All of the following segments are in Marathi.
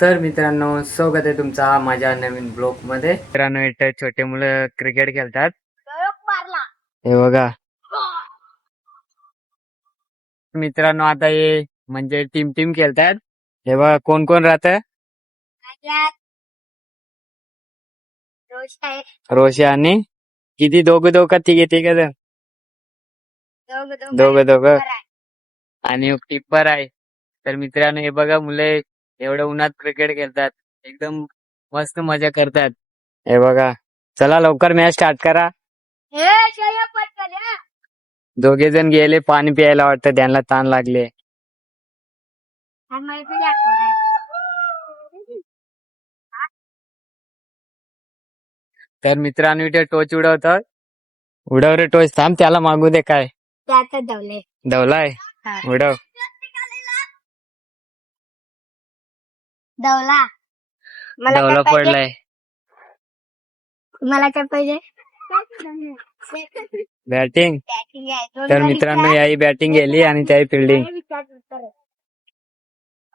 तर मित्रांनो, स्वागत आहे तुमचा माझ्या नवीन ब्लॉग मध्ये. मित्रांनो, इथे छोटे मुलं क्रिकेट खेळतात. हे बघा मित्रांनो, आता हे म्हणजे टीम टीम खेळतात. हे बघा कोण कोण राहत. रोशी आणि किती दोघं दोघं तिघे तिघे जण. दोघं आणि टिप्पर आहे. तर मित्रांनो, हे बघा मुले एवढं उन्हात क्रिकेट खेळतात. एकदम मस्त मजा करतात. हे बघा, चला लवकर मॅच स्टार्ट करा. दोघे जण गेले पाणी प्यायला, वाटतं त्यांना ताण लागले. तर मित्रांनो, इथे टोच उडवतात. उडव रे टोच, थांब त्याला मागू दे. काय धवलाय? उडव. धवला पडलाय. मला काय पाहिजे? बॅटिंग. तर मित्रांनो, याही बॅटिंग गेली आणि त्याही फिल्डिंग.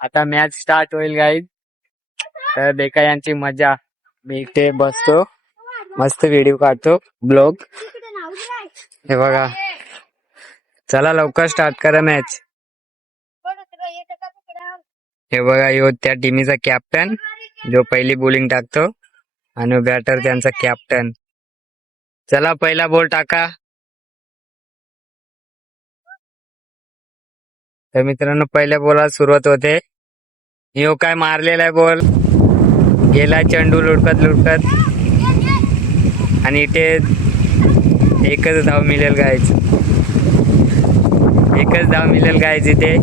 आता मॅच स्टार्ट होईल गाईज. तर देखा यांची मजा. मी इथे बसतो, मस्त व्हिडिओ काढतो, ब्लॉग. हे बघा, चला लवकर स्टार्ट करा मॅच. हे बघा, यो त्या टीमचा कॅप्टन जो पहिली बॉलिंग टाकतो आणि बॅटर त्यांचा कॅप्टन. चला पहिला बॉल टाका. तर मित्रांनो, पहिल्या बॉलला सुरुवात होते. यो काय मारलेला आहे बॉल, गेला चेंडू लुडकत लुडकत आणि इथे एकच धाव मिळेल गायच. एकच धाव मिळेल गायच. इथे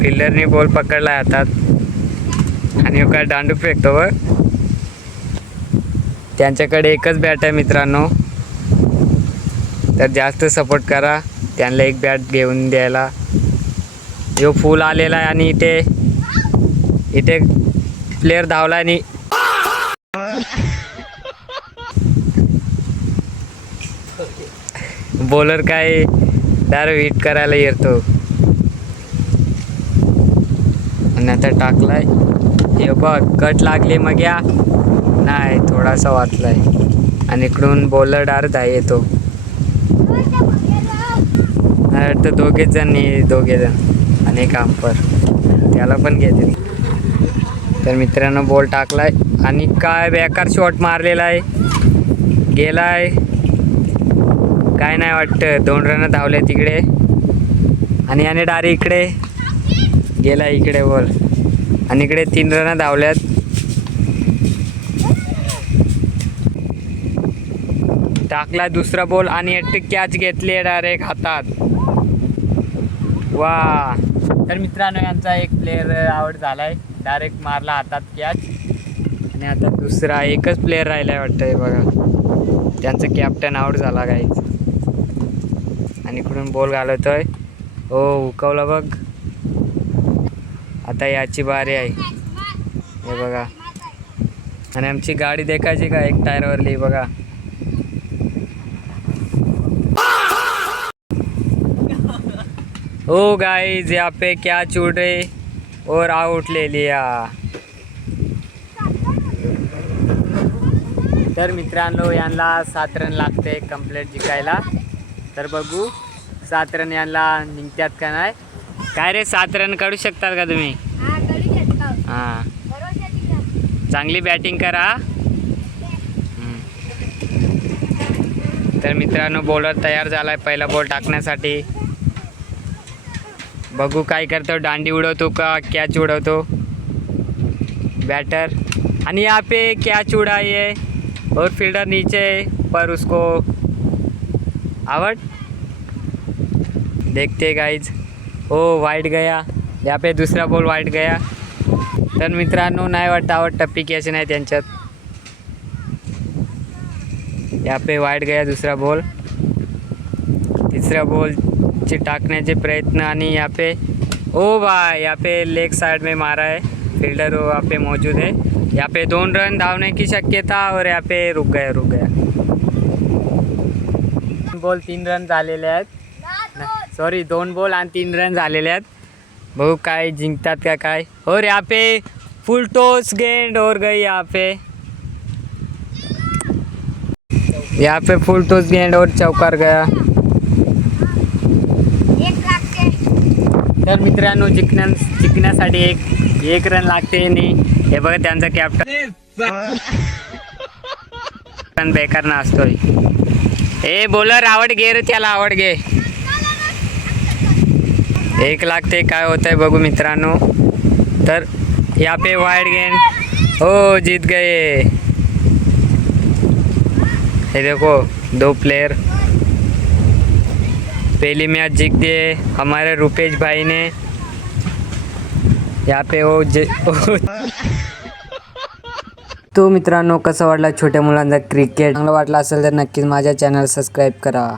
फिल्डरने बॉल पकडला हातात आणि यो काय दांडू फेकतो. व त्यांच्याकडे एकच बॅट आहे मित्रांनो, तर जास्त सपोर्ट करा त्यांना एक बॅट घेऊन द्यायला. यो फुल आलेला आहे आणि इथे प्लेयर धावला आणि बॉलर काय डायरेक्ट हिट करायला येतो आणि आता टाकलाय. हे बघ, कट लागली मग या नाही, थोडासा वाचलाय आणि इकडून बॉलर डायरेक्ट आहे येतो. तर दोघे जण आणि एक अंपर त्याला पण घेते. तर मित्रांनो, बॉल टाकलाय आणि काय बेकार शॉट मारलेला आहे, गेलाय. काय नाही वाटतं, 2 रन धावले तिकडे आणि याने डायरेक्ट इकडे गेला. इकडे बॉल आणि इकडे 3 रन धावल्यात. टाकला दुसरा बॉल आणि एक कॅच घेतली डायरेक्ट हातात. वा. तर मित्रांनो, यांचा एक प्लेयर आउट झालाय, डायरेक्ट मारला हातात कॅच. आणि आता दुसरा एकच प्लेयर राहिलाय वाटतंय. बघा, त्यांचं कॅप्टन आउट झाला गाईज आणि इकडून बॉल घालवतोय. हो, हुकवला बघ. आता याची बारी आहे. हे बघा, आणि आमची गाडी देखायची का, एक टायरवरली बघा. ओ गाइस, यहाँ पे कैच उड़ रहे और आउट ले लिया. तर मित्रांनो, यांना 7 रन लागते कंप्लीट जिंकायला. तर बघू 7 रन यांना निघतात का नाही. काय रे, 7 रन काढू शकतात का तुम्ही? हां, चांगली बॅटिंग करा. तर मित्रांनो, बॉलर तयार झालाय पहिला बॉल टाकण्यासाठी. बघू काय करतो, दांडी उडवतो का कॅच उडवतो बैटर. आणि यहाँ पे कैच उड़ाई है और फील्डर नीचे पर उसको आउट. देखते गाइज. ओ, वाइड गया. यहाँ पे दूसरा बॉल वाइड गया. तर मित्रांनो, नाही वाटतं आउट, टप्पी कॅच नाही त्यांच्यात. यहाँ पे वाइड गया दूसरा बॉल. तीसरा बॉल चे टाकण्याचे प्रयत्न आणि यहाँ पे ओ भाई, यहाँ पे लेग साइड में मारा है. फील्डर वहाँ पे मौजूद है. यहाँ पे 2 रन धावने की शक्यता और यहाँ पे रुक गया. बॉल 3 रन झालेले आहेत. सॉरी, 2 बॉल आणि 3 रन झालेले आहेत. भाऊ काय जिंकतात का काय। और यहाँ पे फुल टॉस गेंद और गई यहाँ पे फुल टॉस गेंद और चौकार गया। तर मित्रांनो जिंकण्यासाठी एक रन लागते नाही। हे बघा त्यांचा कॅप्टन बेकार नाचतोय। ए बॉलर आवड घे रे, त्याला आवड घे। एक लागते काय होत आहे बघू मित्रांनो। तर यहाँ पे वाइड गेंद, हो जीत गए। ये देखो 2 प्लेयर पहली मैच जीत दिए हमारे रुपेश भाई ने। यहाँ पे तो मित्रांनो कसं वाटलं छोट्या मुलांचा क्रिकेट चांगलं वाटलं असेल तर नक्कीच माझ्या चॅनल सबस्क्राईब करा।